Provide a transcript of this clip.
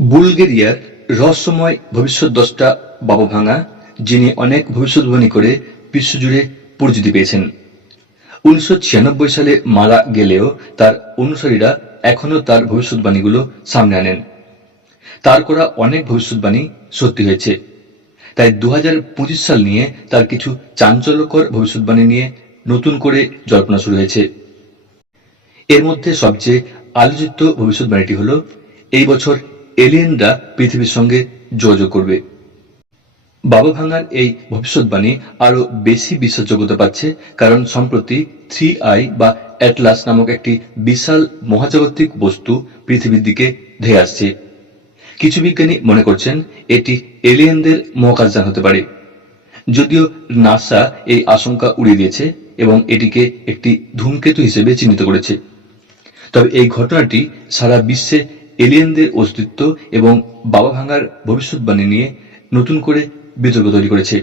বুলগেরিয়ার রহস্যময় ভবিষ্যদ্দ্রষ্টা বাবা ভাঙা, যিনি অনেক ভবিষ্যদ্বাণী করে বিশ্বজুড়ে পরিচিতি পেয়েছেন। উনিশশো ছিয়ানব্বই সালে মারা গেলেও তার অনুসারীরা এখনও তার ভবিষ্যৎবাণীগুলো সামনে আনেন। তার করা অনেক ভবিষ্যৎবাণী সত্যি হয়েছে। তাই দু হাজার পঁচিশ সাল নিয়ে তার কিছু চাঞ্চল্যকর ভবিষ্যৎবাণী নিয়ে নতুন করে জল্পনা শুরু হয়েছে। এর মধ্যে সবচেয়ে আলোচিত ভবিষ্যৎবাণীটি হল, এই বছর এলিয়েনরা পৃথিবীর সঙ্গে যোগাযোগ করবে। বাবা ভাঙার এই ভবিষ্যৎবাণী আরও বেশি বিশ্বাসযোগ্যতা পাচ্ছে কারণ সম্প্রতি থ্রি আই বা অ্যাটলাস নামক একটি বিশাল মহাজাগতিক বস্তু পৃথিবীর দিকে ধেয়ে আসছে। কিছু বিজ্ঞানী মনে করছেন এটি এলিয়েনদের মহাকাশযান হতে পারে। যদিও নাসা এই আশঙ্কা উড়িয়ে দিয়েছে এবং এটিকে একটি ধূমকেতু হিসেবে চিহ্নিত করেছে। তবে এই ঘটনাটি সারা বিশ্বে এলিয়েনদের অস্তিত্ব এবং বাবা ভাঙার ভবিষ্যৎবাণী নিয়ে নতুন করে বিতর্ক তৈরি করেছে।